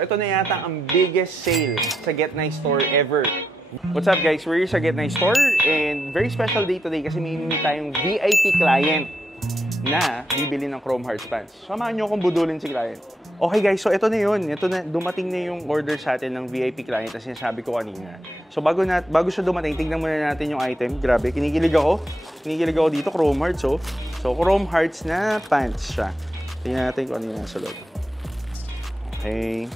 Ito na yata ang biggest sale sa Get Nice store ever. What's up guys? We're here sa Get Nice store and very special day today kasi may tayong VIP client na bibili ng Chrome Hearts pants. Samahan nyo akong budulin si client. Okay guys, so ito na yun. Ito na, dumating na yung order sa atin ng VIP client na sinasabi ko kanina. So bago siya dumating, tignan muna natin yung item. Grabe, kinikilig ako. Kinikilig ako dito, Chrome Hearts oh. So Chrome Hearts na pants siya. Tingnan natin kung ano yung nasa loob. Okay.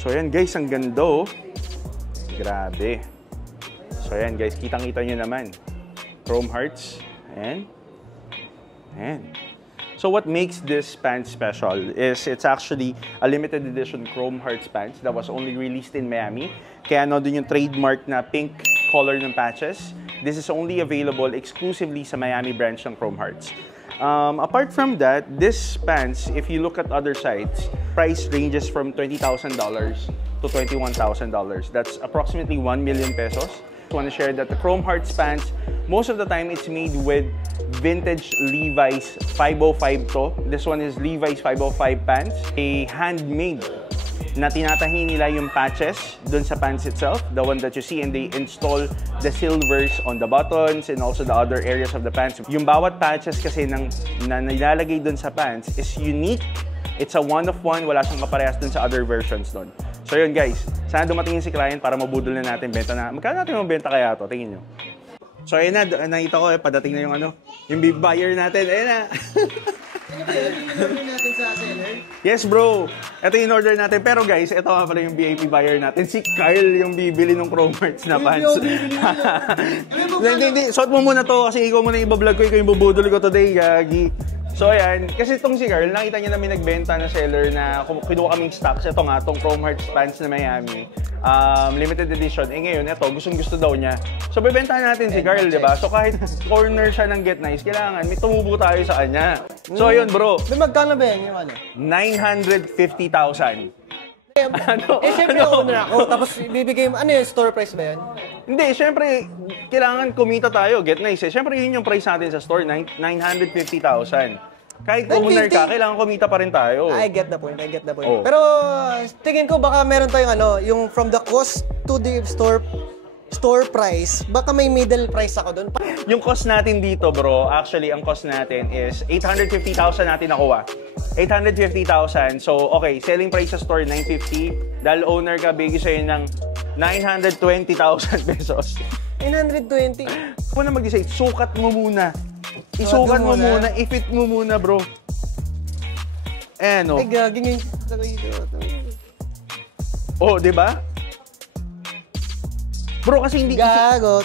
So ayan guys, ang ganda oh. Grabe. So ayan guys, kitang-kita nyo naman. Chrome Hearts. Ayan. Ayan. So what makes this pants special is it's actually a limited edition Chrome Hearts pants that was only released in Miami. Kaya ano dun yung trademark na pink color ng patches. This is only available exclusively sa Miami branch ng Chrome Hearts. Apart from that, this pants, if you look at other sites, price ranges from $20,000 to $21,000. That's approximately 1 million pesos. I want to share that the Chrome Hearts pants, most of the time it's made with vintage Levi's 505 to. This one is Levi's 505 pants. A handmade na tinatahi nila yung patches dun sa pants itself, the one that you see, and they install the silvers on the buttons and also the other areas of the pants. Yung bawat patches kasi na nilalagay dun sa pants is unique. It's a one-of-one, wala siyang kaparehas dun sa other versions dun. So yun guys, sana dumating si client para mabudol na natin benta na. Magkano natin mabenta kaya to? Tingin nyo. So ayun na, nakita ko padating na yung yung big buyer natin. Ayun na. natin sa seller? Yes bro, ito yung order natin. Pero guys, ito nga pala yung VIP buyer natin. Si Carl yung bibili ng Chrome Hearts na pants. Hindi, suot mo muna to kasi ikaw muna i-vlog ko, ikaw yung bubudol ko today, gagi. So ayan, kasi itong si Carl, nakita niya namin nagbenta na seller na kinuha kaming stocks. Ito nga, itong Chrome Hearts pants na Miami. Limited edition. Eh ngayon, ito, gustong-gusto daw niya. So bibentahan natin si Carl, di ba? So kahit corner siya ng Get Nice, kailangan may tumubo tayo sa kanya. So ayun bro. May magkano ba yan yung ano? 950,000. Siyempre owner ako, tapos bibigay mo, ano yung store price ba yan? Hindi, siyempre, kailangan kumita tayo, Get Nice eh. Siyempre, yun yung price natin sa store, 950,000. Kahit owner ka, kailangan kumita pa rin tayo. I get the point, I get the point. Oh. Pero, tingin ko baka meron tayong yung from the cost to the store price, baka may middle price ako doon. Yung cost natin dito, bro, actually, ang cost natin is 850,000 natin nakuha. 850,000. So, okay, selling price sa store, 950. Dahil owner ka, bigay sa'yo ng 920,000 pesos. 920? Kung na mag-decide, sukat mo muna. Isukat mo muna, i-fit mo muna, bro. Eh, no? Ay, gaging yung... Oh, di ba? Bro, kasi hindi... Gago.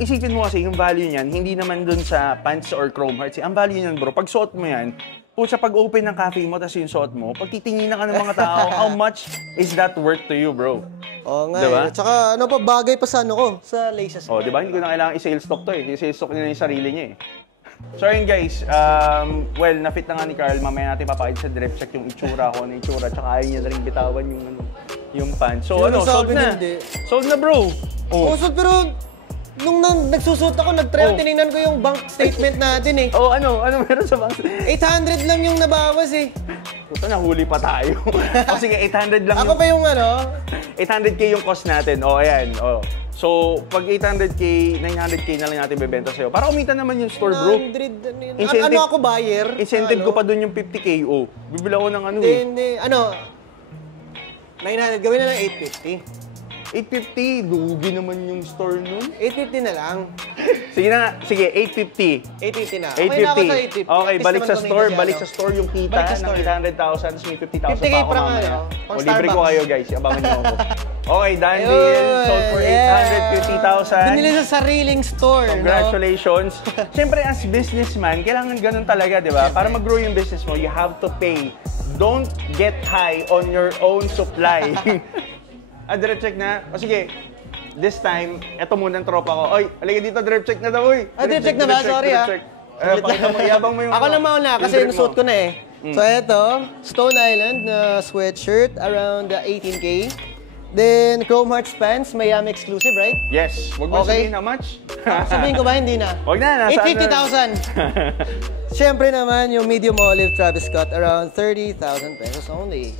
Isipin mo kasi yung value niyan, hindi naman dun sa pants or Chrome Hearts. Ang value niyan, bro, pag suot mo yan, sa pag-open ng cafe mo, tapos yung suot mo, pag titingin na ka ng mga tao, how much is that worth to you, bro? Oo nga, diba? Tsaka bagay pa sa sa laces. Oh, di ba? Hindi ko na kailangan i-sales stock to eh. I-sales stock niya yung sarili niya eh. So ayun guys, well, na-fit na nga ni Carl. Mamaya natin papakita sa direct check yung itsura ko, ano itsura, tsaka ayaw niya na rin bitawan yung pants. So sold na. Sold na, bro. Oh, sold, pero nung nagsusuot ako, tinignan ko yung bank statement natin eh. Oh, ano meron sa bank? 800 lang yung nabawas eh. Puta, nahuli pa tayo. O sige, 800 lang ako pa yung 800k yung cost natin. Oh, ayan. Oh. So, pag 800k, 900k na lang natin bebenta sa'yo. Para umita naman yung store, bro. 900, ano ako buyer? Incentive ko pa dun yung 50k. Oh, bibila ko ng Hindi, 900, gawin na lang 850. 850, lugi naman yung store nun. 850 na lang. Sige na nga, sige, 850. 850 na. 850. Okay na ako sa 850. Okay, balik sa store yung kita ng 800,000, tapos may 50,000 pa ako mamaya. O, libre ko kayo guys, abangan niyo ako. Okay, done deal. Sold for 850,000. Binili sa sariling store. Congratulations. Siyempre, as businessman, kailangan ganun talaga, di ba? Para mag-grow yung business mo, you have to pay. Don't get high on your own supply. Direct check na. O sige, this time, eto muna ang tropa ko. Oy, halika dito, direct check na daw, oy. Direct check na ba? Sorry Pakita mo, iyabang mo yung... Ako lang mauna kasi yung suit ko na eh. So eto, Stone Island na sweatshirt, around 18K. Then, Chrome Hearts pants, Miami exclusive, right? Yes. Huwag mo sabihin how much? Sabihin ko ba? Hindi na. Huwag na, nasa 850,000. Siyempre naman, yung medium olive Travis Scott, around 30,000 pesos only.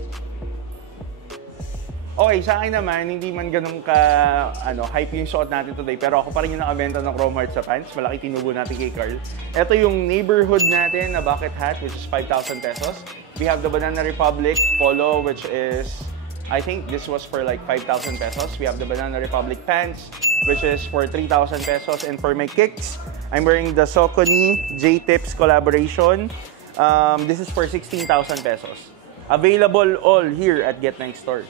Okay, sa akin naman, hindi man ganun ka hype yung suot natin today, pero ako pa rin yung nakabenta ng Chrome Heart sa pants. Malaki tinubo natin kay Carl. Ito yung neighborhood natin na bucket hat, which is 5,000 pesos. We have the Banana Republic polo, which is, I think this was for like 5,000 pesos. We have the Banana Republic pants, which is for 3,000 pesos. And for my kicks, I'm wearing the Saucony J-Tips collaboration. This is for 16,000 pesos. Available all here at Get9 Store.